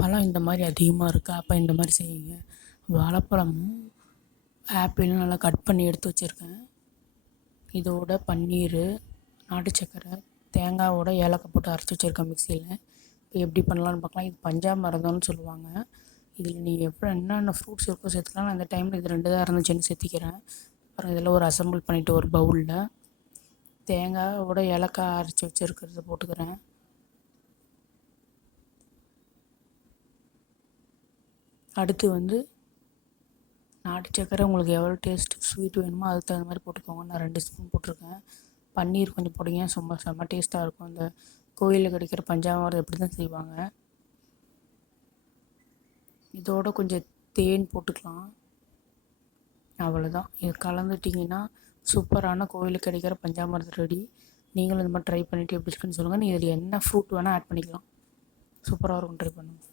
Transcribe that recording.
பழம் இந்த மாதிரி அதிகமாக இருக்குது அப்போ இந்த மாதிரி செய்யுங்க. வாழைப்பழமும் ஆப்பிளும் நல்லா கட் பண்ணி எடுத்து வச்சுருக்கேன். இதோட பன்னீர் நாட்டு சக்கரை தேங்காவோட ஏலக்காய் போட்டு அரைச்சி வச்சுருக்கேன் மிக்சியில். இப்போ எப்படி பண்ணலான்னு பார்க்கலாம் இது பஞ்சாமிரதம்னு சொல்லுவாங்க. இதில் நீங்கள் எப்போ என்னென்ன ஃப்ரூட்ஸ் இருக்கோ சேர்த்துக்கலாம். நான் அந்த டைமில் இது ரெண்டு தான் இருந்துச்சுன்னு சேர்த்திக்கிறேன். அப்புறம் இதில் ஒரு அசம்பிள் பண்ணிவிட்டு ஒரு பவுலில் தேங்காவோட ஏலக்காய் அரைச்சி வச்சுருக்கிறத போட்டுக்கிறேன். அடுத்து வந்து நாட்டு சக்கரை உங்களுக்கு எவ்வளோ டேஸ்ட் ஸ்வீட் வேணுமோ அதுக்கு தகுந்த மாதிரி போட்டுக்கோங்க. நான் ரெண்டு ஸ்பூன் போட்டிருக்கேன். பன்னீர் கொஞ்சம் போடுங்க. சும்மா செம்ம டேஸ்ட்டாக இருக்கும். அந்த கோயிலில் கிடைக்கிற பஞ்சாமரம் எப்படி தான் செய்வாங்க. இதோட கொஞ்சம் தேன் போட்டுக்கலாம். அவ்வளோதான் இது கலந்துட்டிங்கன்னா சூப்பரான கோயிலுக்கு கிடைக்கிற பஞ்சாமரத்து ரெடி. நீங்களும் இந்த மாதிரி ட்ரை பண்ணிவிட்டு எப்படி இருக்குன்னு சொல்லுங்கள் நீங்கள் இதில் என்ன ஃப்ரூட் வேணால் ஆட் பண்ணிக்கலாம். சூப்பராக இருக்கும். ட்ரை பண்ணுங்கள்